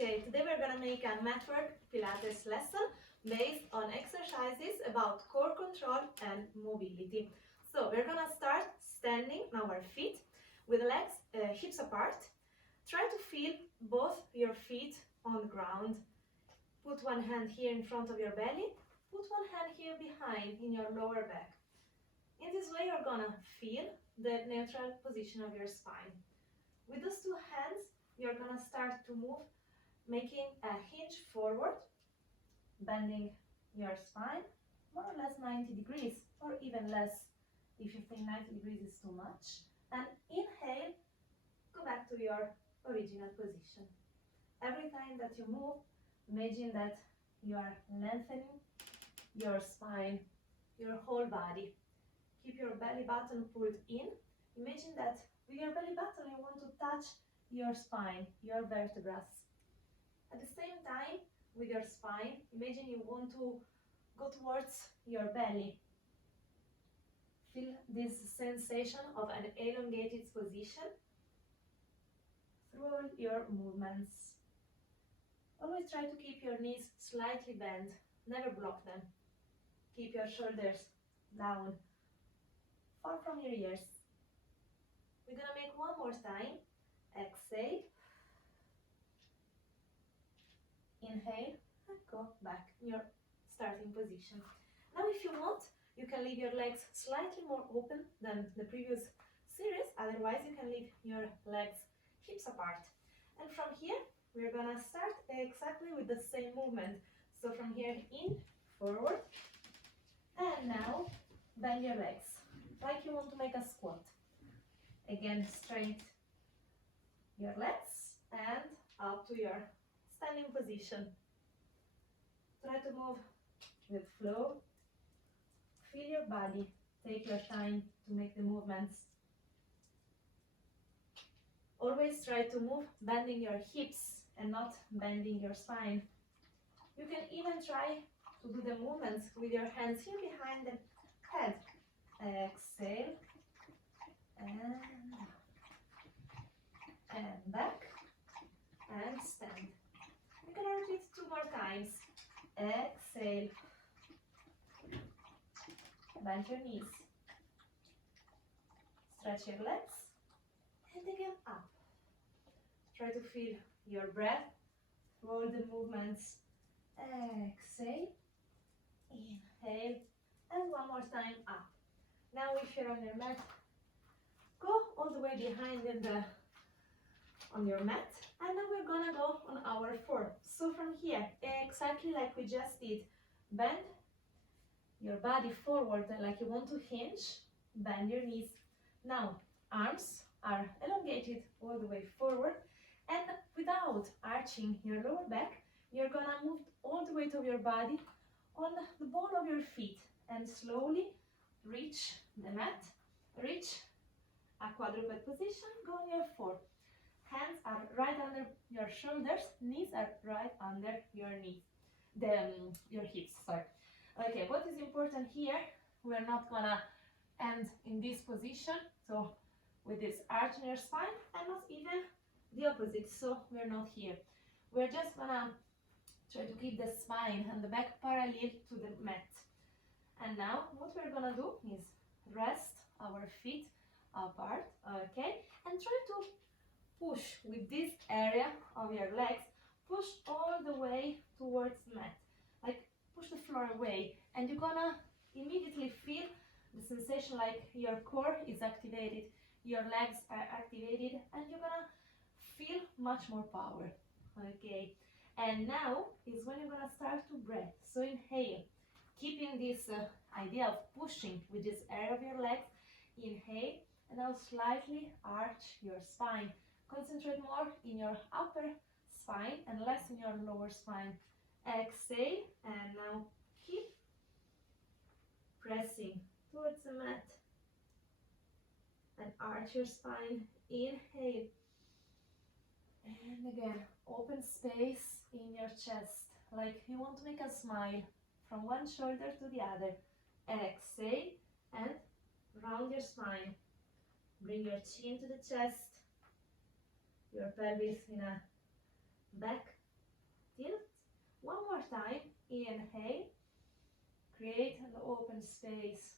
Okay, today we're gonna make a network Pilates lesson based on exercises about core control and mobility. So we're gonna start standing on our feet with legs hips apart. Try to feel both your feet on the ground. Put one hand here in front of your belly. Put one hand here behind in your lower back. In this way, you're gonna feel the neutral position of your spine. With those two hands, you're gonna start to move, making a hinge forward, bending your spine more or less 90 degrees, or even less if you think 90 degrees is too much. And inhale, go back to your original position. Every time that you move, imagine that you are lengthening your spine, your whole body. Keep your belly button pulled in. Imagine that with your belly button you want to touch your spine, your vertebrae. At the same time, with your spine, imagine you want to go towards your belly. Feel this sensation of an elongated position through all your movements. Always try to keep your knees slightly bent, never block them. Keep your shoulders down, far from your ears. We're gonna make one more time. Exhale. Inhale and go back in your starting position. Now if you want, you can leave your legs slightly more open than the previous series. Otherwise, you can leave your legs hips apart. And from here, we're gonna start exactly with the same movement. So from here in, forward. And now, bend your legs, like you want to make a squat. Again, straight your legs and up to your standing position. Try to move with flow. Feel your body. Take your time to make the movements. Always try to move bending your hips and not bending your spine. You can even try to do the movements with your hands here behind the head. Exhale and back and stand. You can repeat 2 more times. Exhale. Bend your knees. Stretch your legs. And again up. Try to feel your breath through all the movements. Exhale. Inhale. And one more time up. Now if you're on your mat, go all the way behind on your mat. And now we're gonna go on our form. So from here, exactly like we just did, bend your body forward like you want to hinge, bend your knees. Now, arms are elongated all the way forward, and without arching your lower back, you're gonna move all the weight of your body on the ball of your feet and slowly reach the mat, reach a quadruped position, go on your form. Hands are right under your shoulders, knees are right under your knees, your hips, sorry. Okay, what is important here, we're not gonna end in this position, so with this arch in your spine, and not even the opposite, so we're not here. We're just gonna try to keep the spine and the back parallel to the mat. And now, what we're gonna do is rest our feet apart, okay, and try to push with this area of your legs, push all the way towards mat, like push the floor away, and you're gonna immediately feel the sensation like your core is activated, your legs are activated, and you're gonna feel much more power, okay. And now is when you're gonna start to breathe. So inhale, keeping this idea of pushing with this area of your legs. Inhale, and now slightly arch your spine. Concentrate more in your upper spine and less in your lower spine. Exhale, and now keep pressing towards the mat and arch your spine. Inhale, and again open space in your chest like you want to make a smile from one shoulder to the other. Exhale and round your spine. Bring your chin to the chest, your pelvis in a back tilt. One more time, inhale, create an open space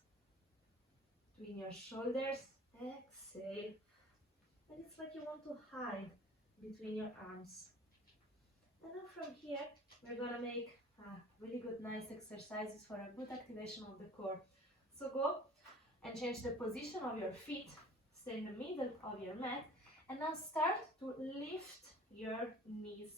between your shoulders, exhale, and it's like you want to hide between your arms. And now from here, we're gonna make really good, nice exercises for a good activation of the core. So go and change the position of your feet, stay in the middle of your mat, and now start to lift your knees.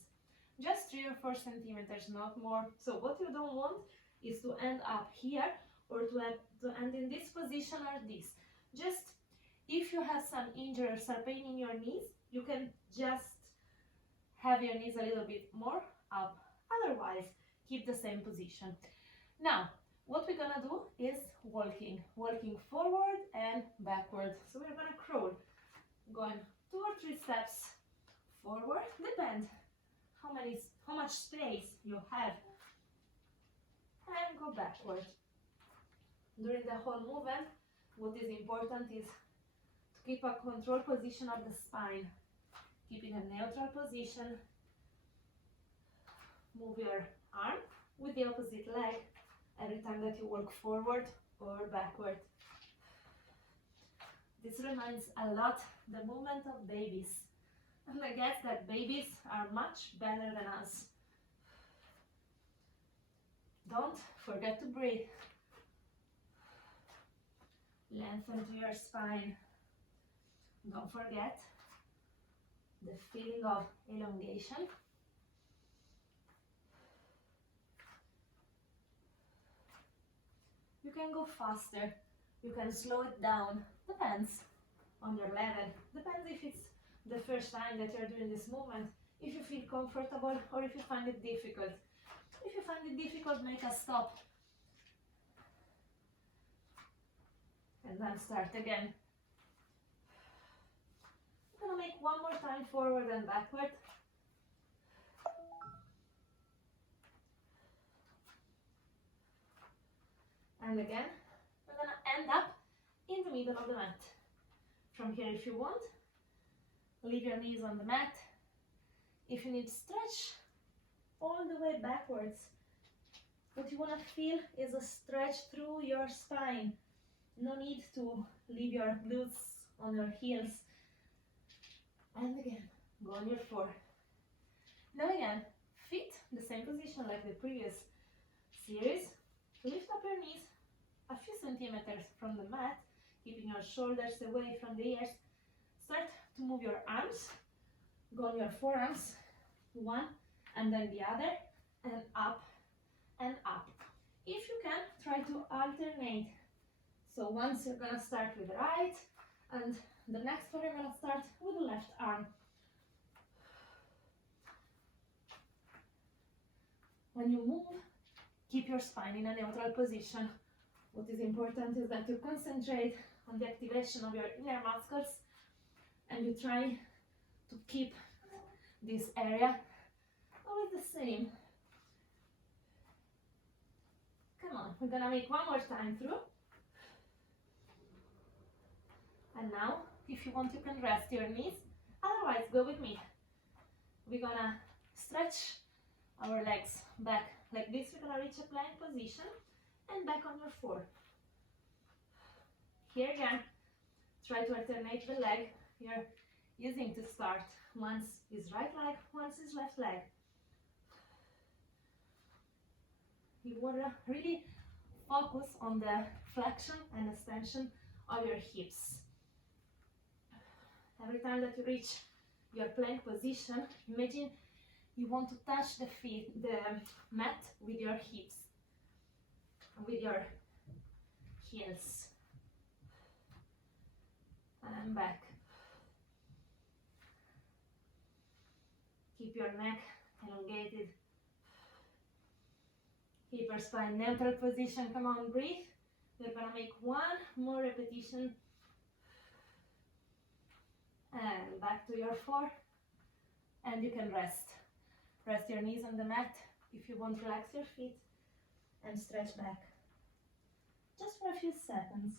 Just 3 or 4 centimeters, not more. So what you don't want is to end up here or to end in this position or this. Just if you have some injury or some pain in your knees, you can just have your knees a little bit more up. Otherwise, keep the same position. Now, what we're gonna do is walking forward and backward. So we're gonna crawl, going 2 or 3 steps forward, depends how much space you have, and go backward. During the whole movement, what is important is to keep a control position of the spine, keeping a neutral position. Move your arm with the opposite leg every time that you walk forward or backward. This reminds a lot the movement of babies. And I guess that babies are much better than us. Don't forget to breathe. Lengthen to your spine. Don't forget the feeling of elongation. You can go faster, you can slow it down, depends on your level, depends if it's the first time that you're doing this movement, if you feel comfortable or if you find it difficult. If you find it difficult, make a stop. And then start again. I'm gonna make one more time forward and backward. And again, we're gonna end up in the middle of the mat. From here, if you want, leave your knees on the mat. If you need stretch, all the way backwards. What you wanna feel is a stretch through your spine. No need to leave your glutes on your heels. And again, go on your 4. Now again, feet, the same position like the previous series. Lift up your knees a few centimeters from the mat, keeping your shoulders away from the ears. Start to move your arms. Go on your forearms, one and then the other, and up and up. If you can, try to alternate. So once you're gonna start with the right, and the next one you're gonna start with the left arm. When you move, keep your spine in a neutral position. What is important is that you concentrate on the activation of your inner muscles and you try to keep this area always the same. Come on, we're gonna make one more time through. And now, if you want, you can rest your knees. Otherwise, go with me. We're gonna stretch our legs back like this. We're gonna reach a plank position and back on your 4. Here again, try to alternate the leg you're using to start. Once is right leg, once is left leg. You wanna really focus on the flexion and extension of your hips. Every time that you reach your plank position, imagine you want to touch the mat with your hips, with your heels. And back. Keep your neck elongated. Keep your spine neutral position. Come on, breathe. We're gonna make one more repetition. And back to your 4. And you can rest. Rest your knees on the mat. If you want, relax your feet and stretch back. Just for a few seconds.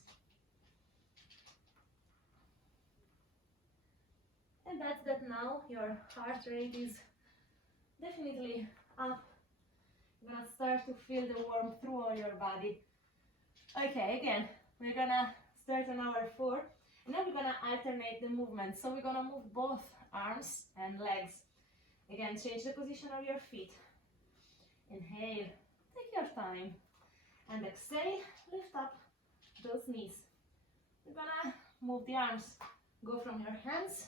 And that's that now. Your heart rate is definitely up. You're gonna start to feel the warmth through all your body. Okay, again, we're gonna start on our 4. And now we're gonna alternate the movement. So we're gonna move both arms and legs. Again, change the position of your feet. Inhale, take your time. And exhale, lift up those knees. You're gonna move the arms. Go from your hands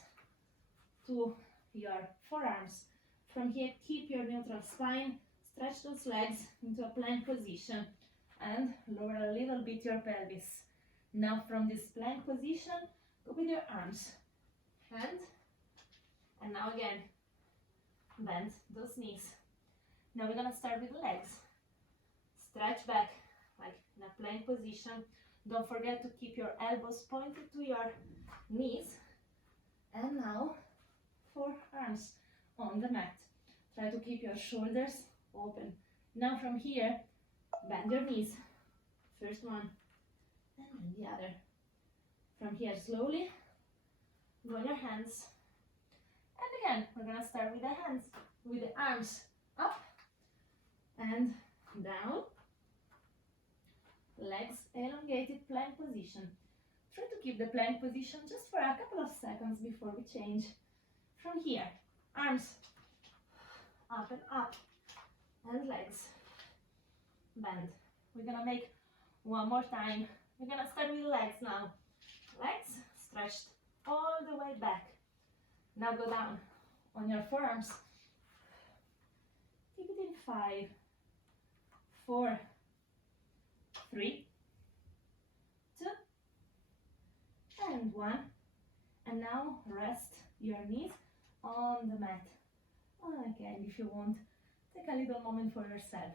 to your forearms. From here, keep your neutral spine. Stretch those legs into a plank position and lower a little bit your pelvis. Now from this plank position, go with your arms. Hand. And now again, bend those knees. Now we're gonna start with the legs. Stretch back like in a plank position. Don't forget to keep your elbows pointed to your knees. And now, 4 arms on the mat. Try to keep your shoulders open. Now from here, bend your knees. First one, and then the other. From here, slowly, go on your hands. And again, we're gonna start with the hands, with the arms up and down. Legs elongated, plank position. Try to keep the plank position just for a couple of seconds before we change. From here, arms up and up, and legs bend. We're gonna make one more time. We're gonna start with legs now. Legs stretched all the way back. Now go down on your forearms. Keep it in 5, 4, 3, 2, and 1. And now rest your knees on the mat. Okay, and if you want, take a little moment for yourself.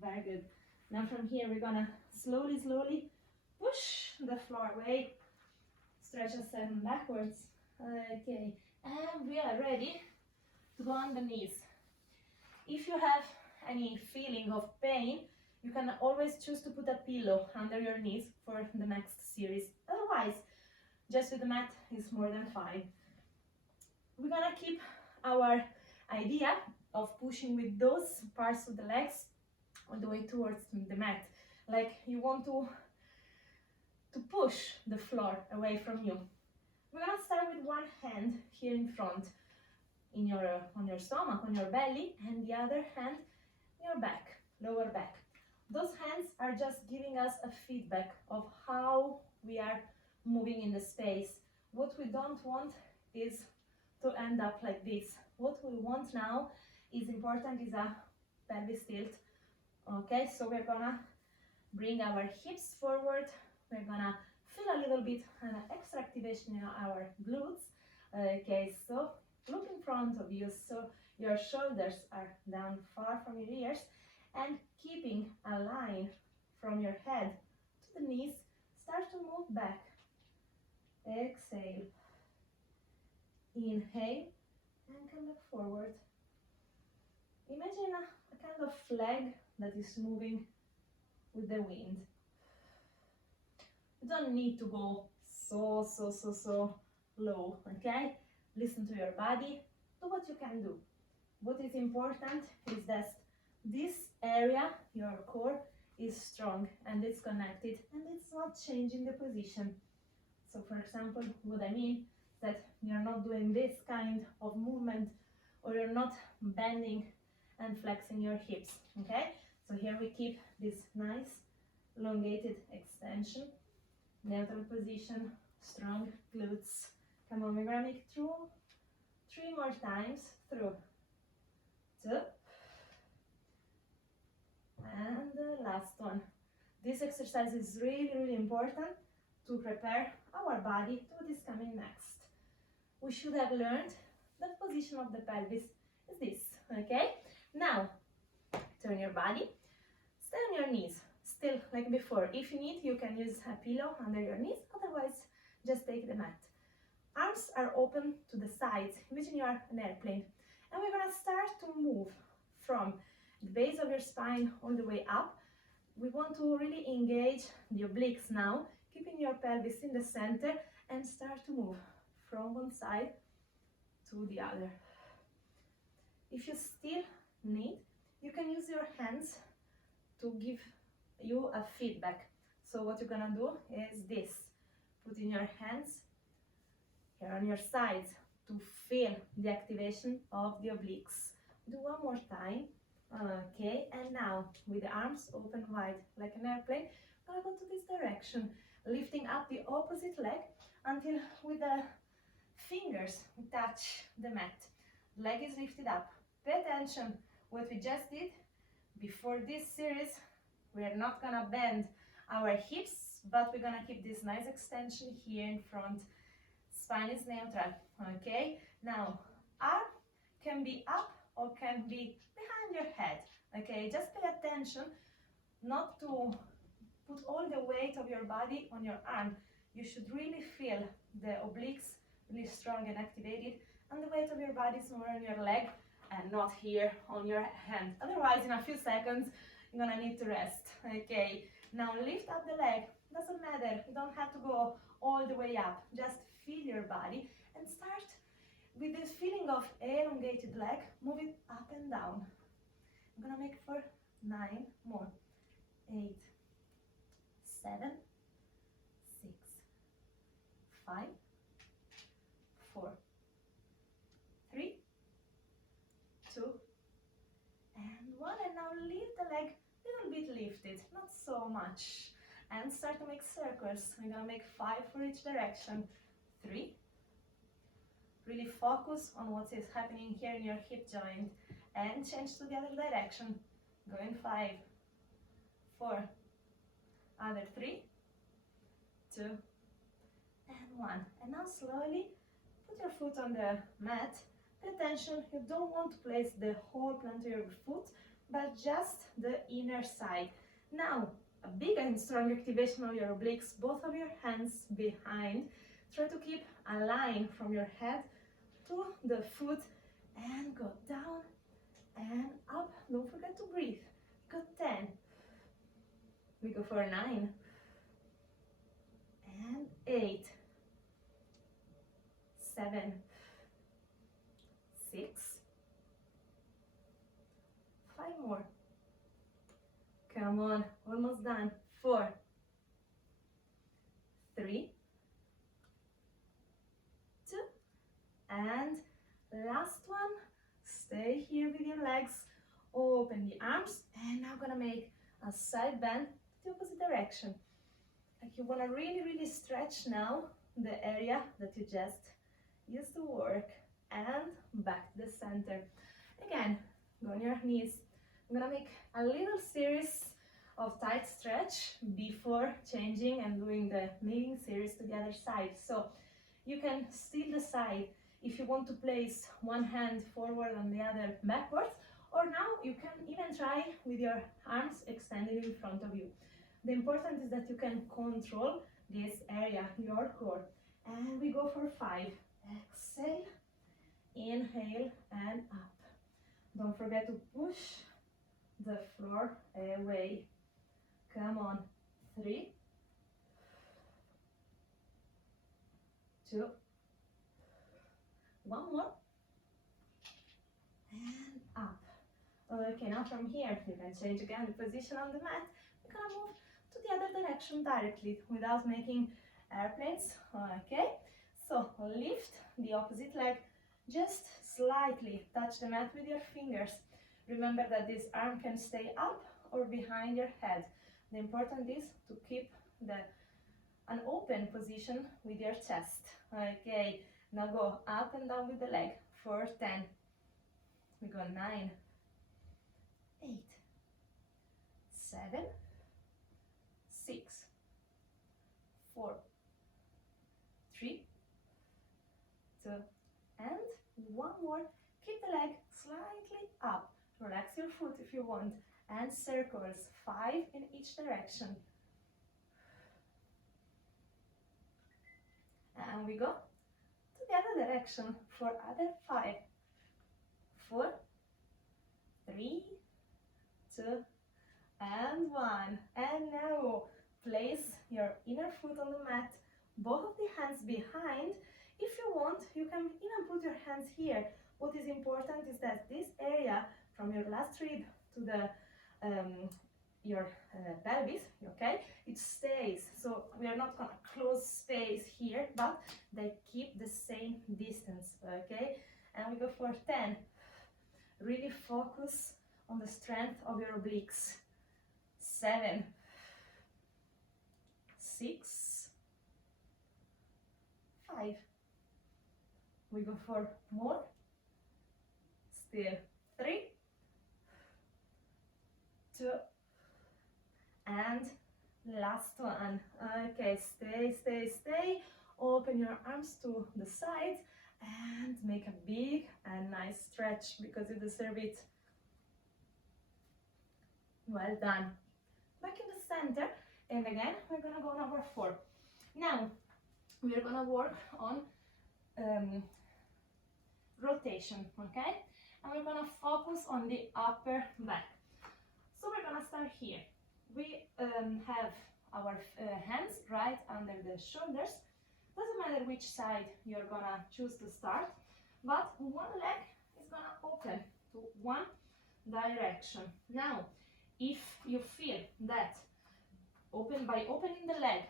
Very good. Now from here, we're gonna slowly push the floor away. Stretch yourself backwards. Okay, and we are ready to go on the knees. If you have any feeling of pain, you can always choose to put a pillow under your knees for the next series. Otherwise, just with the mat is more than fine. We're gonna keep our idea of pushing with those parts of the legs all the way towards the mat. Like you want to push the floor away from you. We're gonna start with one hand here in front, on your stomach, on your belly, and the other hand your back, lower back. Those hands are just giving us a feedback of how we are moving in the space. What we don't want is to end up like this. What we want now is important is a pelvis tilt. Okay, so we're gonna bring our hips forward. We're gonna feel a little bit extra activation in our glutes. Okay, so look in front of you so your shoulders are down far from your ears, and keeping a line from your head to the knees. Start to move back. Exhale. Inhale and come back forward. Imagine a kind of flag that is moving with the wind. You don't need to go so low, okay? Listen to your body, do what you can do. What is important is that this area, your core, is strong and it's connected and it's not changing the position. So for example, what I mean is that you're not doing this kind of movement, or you're not bending and flexing your hips, okay? So here we keep this nice elongated extension, neutral position, strong glutes. Come on, we're gonna make 3 more times through. 2. And the last one. This exercise is really important to prepare our body to what is coming next. We should have learned that position of the pelvis is this, okay? Now, turn your body, stay on your knees, still like before. If you need, you can use a pillow under your knees, otherwise just take the mat. Arms are open to the sides, imagine you are an airplane. And we're gonna start to move from the base of your spine all the way up. We want to really engage the obliques now, keeping your pelvis in the center, and start to move from one side to the other. If you still need, you can use your hands to give you a feedback. So what you're gonna do is this. Put in your hands here on your sides to feel the activation of the obliques. Do one more time. Okay, and now with the arms open wide like an airplane, I'm gonna go to this direction, lifting up the opposite leg until with the fingers we touch the mat. Leg is lifted up. Pay attention what we just did. Before this series, we are not gonna bend our hips, but we're gonna keep this nice extension here in front. Spine is neutral, okay? Now, arm can be up or can be behind your head, okay? Just pay attention not to put all the weight of your body on your arm. You should really feel the obliques really strong and activated, and the weight of your body is more on your leg and not here on your hand. Otherwise, in a few seconds, you're gonna need to rest, okay? Now lift up the leg, doesn't matter, you don't have to go all the way up, just feel your body and start with this feeling of elongated leg, move it up and down. I'm gonna make for 9 more, 8, 7, 6, 5, 4, 3, 2, and 1, and now leave the leg a little bit lifted, not so much, and start to make circles. We're gonna make 5 for each direction. 3, really focus on what is happening here in your hip joint, and change to the other direction. Go in 5, 4, other 3, 2, and 1. And now slowly put your foot on the mat. Pay attention, you don't want to place the whole plant of your foot, but just the inner side. Now, a big and strong activation of your obliques, both of your hands behind. Try to keep a line from your head to the foot and go down and up. Don't forget to breathe. Go 10. We go for 9 and 8, 7, 6, 5 more. Come on, almost done. 4, 3, 2, and last one. Stay here with your legs, open the arms, and now gonna make a side bend to the opposite direction. Like you wanna really stretch now the area that you just used to work, and back to the center. Again, go on your knees. I'm gonna make a little series of tight stretch before changing and doing the kneeling series to the other side. So you can still decide if you want to place one hand forward and the other backwards, or now you can even try with your arms extended in front of you. The important is that you can control this area, your core. And we go for 5. Exhale, inhale, and up. Don't forget to push the floor away. Come on. 3, 2, 1 more, and up. Okay, now from here you can change again the position on the mat. We're gonna move to the other direction directly without making airplanes. Okay, so lift the opposite leg, just slightly touch the mat with your fingers. Remember that this arm can stay up or behind your head. The important is to keep an open position with your chest. Okay, now go up and down with the leg for 10. We go 9, 8, 7, 6, 4, 3, 2, and 1 more. Keep the leg slightly up. Relax your foot if you want. And circles, 5 in each direction. And we go to the other direction for other 5, 4, 3, 2, and 1. And now place your inner foot on the mat, both of the hands behind. If you want, you can even put your hands here. What is important is that this area from your last rib to the your pelvis, okay? It stays, so we are not gonna close space here, but they keep the same distance, okay? And we go for 10. Really focus on the strength of your obliques. 7, 6, 5. We go for more. Still 3, 2, and last one. Okay, stay, stay, stay. Open your arms to the sides and make a big and nice stretch because you deserve it. Well done. Back in the center, and again we're gonna go number 4. Now we're gonna work on rotation, okay? And we're gonna focus on the upper back. So we're gonna start here. We have our hands right under the shoulders. Doesn't matter which side you're gonna choose to start, but one leg is gonna open to one direction. Now, if you feel that by opening the leg,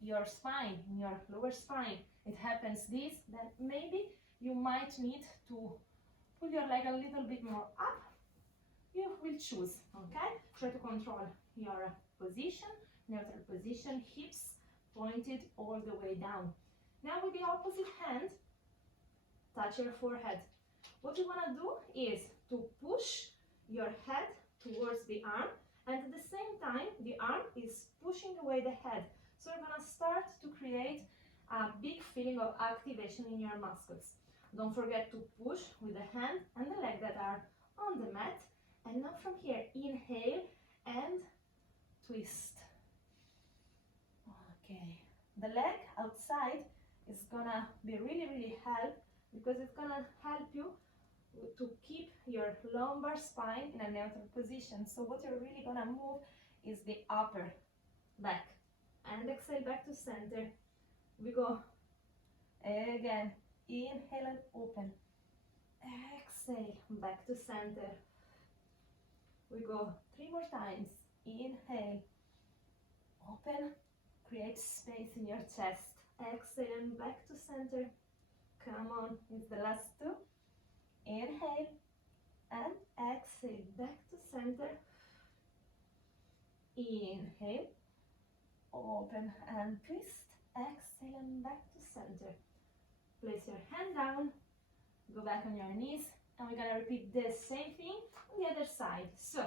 your spine, your lower spine, it happens this, then maybe you might need to pull your leg a little bit more up. You will choose, okay? Try to control your position, neutral position, hips pointed all the way down. Now with the opposite hand, touch your forehead. What you want to do is to push your head towards the arm, and at the same time, the arm is pushing away the head. So you're going to start to create a big feeling of activation in your muscles. Don't forget to push with the hand and the leg that are on the mat. And now from here, inhale and twist. Okay. The leg outside is gonna be really, really help because it's gonna help you to keep your lumbar spine in a neutral position. So what you're really gonna move is the upper back. And exhale back to center. We go again. Inhale and open. Exhale back to center. We go 3 more times. Inhale, open, create space in your chest. Exhale and back to center. Come on, it's the last 2. Inhale and exhale back to center. Inhale, open and twist. Exhale and back to center. Place your hand down, go back on your knees, and we're gonna repeat the same thing on the other side. So,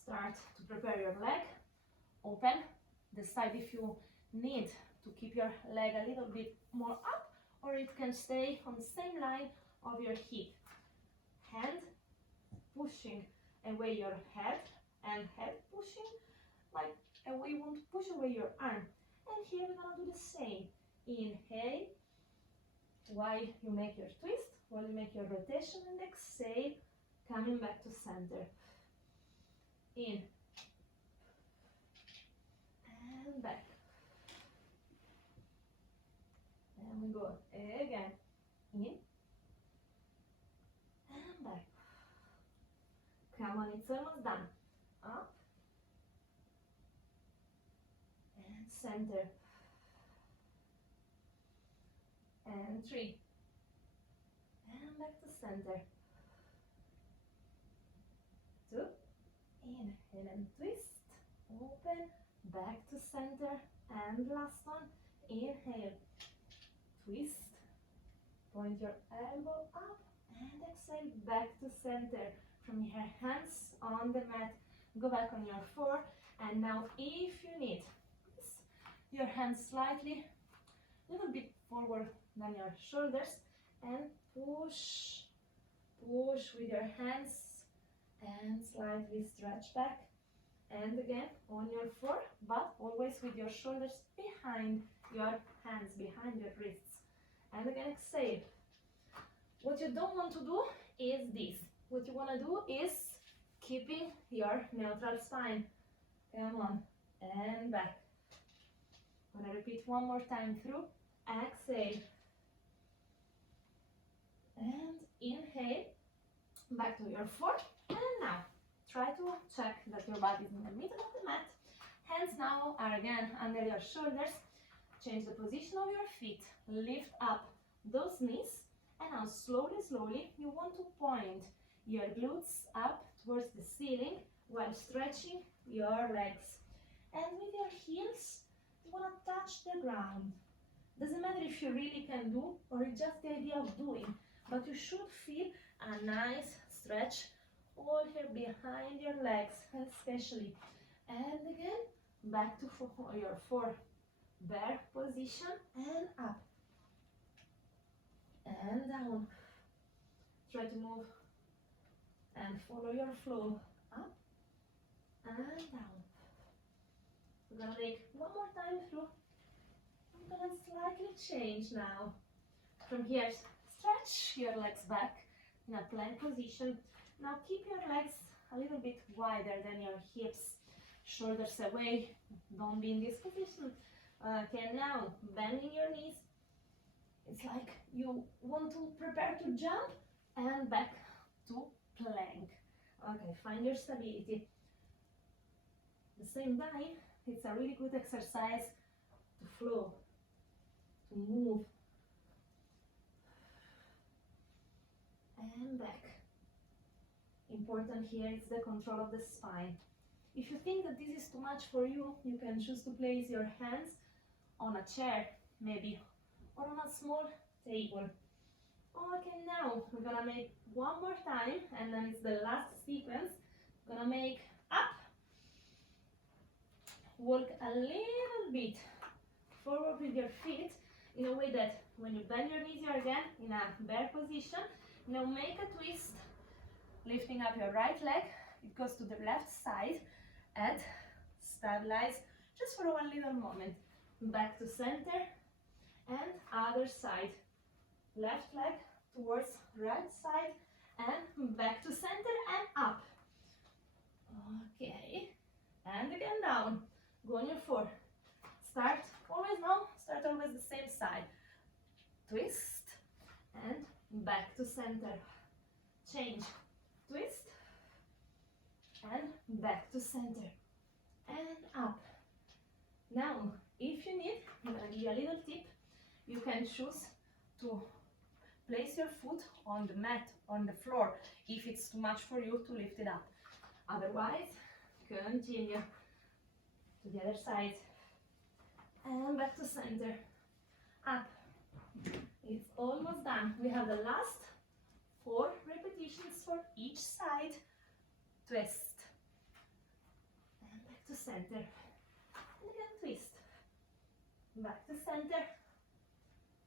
start to prepare your leg, open, decide if you need to keep your leg a little bit more up, or it can stay on the same line of your hip. Hand pushing away your head, and head pushing like away, you want to push away your arm. And here we're gonna do the same. Inhale, while you make your twist, while you make your rotation, and exhale, coming back to center. In and back. And we go again. In and back. Come on, it's almost done. Up and center. And 3. And back to center. 2. Inhale and twist. Open. Back to center. And last one. Inhale. Twist. Point your elbow up. And exhale back to center. From your hands on the mat, go back on your floor. And now if you need, your hands slightly, a little bit forward than your shoulders, and push with your hands and slightly stretch back. And again on your floor, but always with your shoulders behind your hands, behind your wrists. And again exhale. What you don't want to do is this. What you want to do is keeping your neutral spine. Come on, and back. I'm gonna repeat one more time through. Exhale. And inhale. Back to your floor. And Try to check that your body is in the middle of the mat. Hands now are again under your shoulders. Change the position of your feet. Lift up those knees. And now slowly, slowly, you want to point your glutes up towards the ceiling while stretching your legs. And with your heels, you want to touch the ground. Doesn't matter if you really can do or it's just the idea of doing, but you should feel a nice stretch all here behind your legs, especially. And again, back to your four bear position and up and down. Try to move and follow your flow up and down. We're gonna make one more time through. I'm gonna slightly change now. From here, stretch your legs back in a plank position. Now keep your legs a little bit wider than your hips. Shoulders away, don't be in this position. Okay, now bending your knees. It's like you want to prepare to jump and back to plank. Okay, find your stability. At the same time, it's a really good exercise to flow, to move, and back. Important here is the control of the spine. If you think that this is too much for you, you can choose to place your hands on a chair, maybe, or on a small table. Okay, now we're gonna make one more time, and then it's the last sequence. We're gonna make up, walk a little bit forward with your feet in a way that when you bend your knees, you're again in a bear position. Now make a twist, lifting up your right leg. It goes to the left side and stabilize just for one little moment. Back to center and other side. Left leg towards right side and back to center and up. Okay, and again down. Go on your four. Start always the same side. Twist and back to center. Change. Twist and back to center and up. Now, if you need, I'm gonna give you a little tip. You can choose to place your foot on the mat, on the floor, if it's too much for you to lift it up. Otherwise, continue to the other side and back to center, up. It's almost done. We have the last 4 repetitions for each side. Twist and back to center, and again twist, back to center,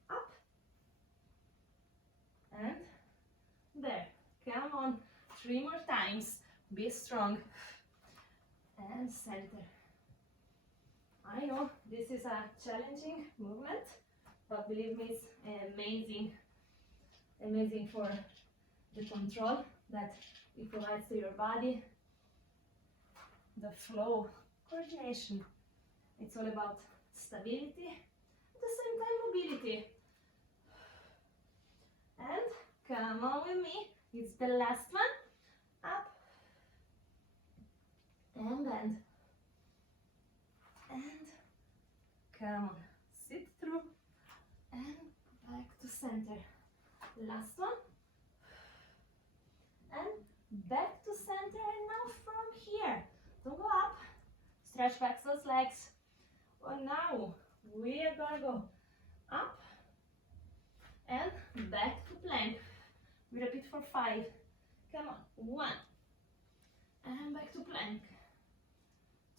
up and there. Come on, 3 more times. Be strong and center. I know this is a challenging movement, but believe me, it's amazing for the control that it provides to your body, the flow, coordination. It's all about stability, at the same time mobility. And come on with me, it's the last one. Up and bend. And come on, sit through and back to center. Last one. And back to center, and now from here, don't go up, stretch back those legs. Well, now we are gonna go up and back to plank. We repeat for 5. Come on, 1 and back to plank,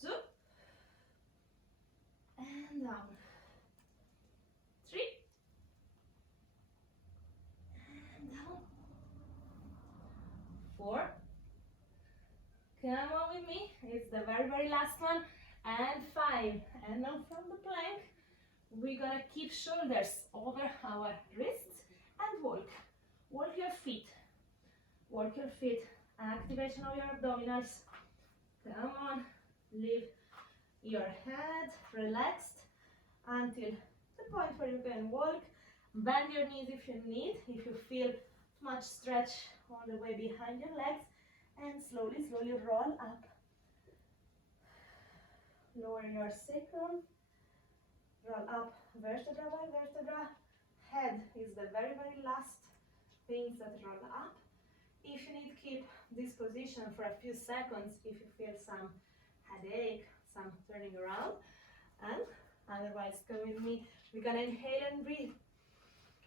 2 and down, 3 and down, 4. Come on with me, it's the very last one, and 5. And now from the plank, we're gonna keep shoulders over our wrists and walk. Walk your feet. Walk your feet. Activation of your abdominals. Come on. Leave your head relaxed until the point where you can walk. Bend your knees if you need. If you feel too much stretch all the way behind your legs. And slowly, slowly roll up. Lower your sacrum. Roll up vertebra by vertebra. Head is the very, very last things that roll up. If you need, keep this position for a few seconds if you feel some headache, some turning around. And otherwise, come with me. We're gonna inhale and breathe.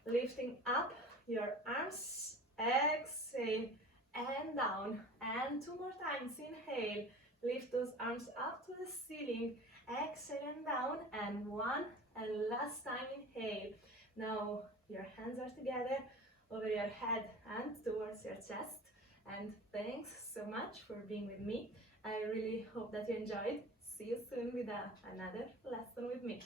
Lifting up your arms. Exhale and down. And two more times. Inhale. Lift those arms up to the ceiling. Exhale and down. And one. And last time, inhale. Now your hands are together over your head and towards your chest. And thanks so much for being with me. I really hope that you enjoyed. See you soon with another lesson with me.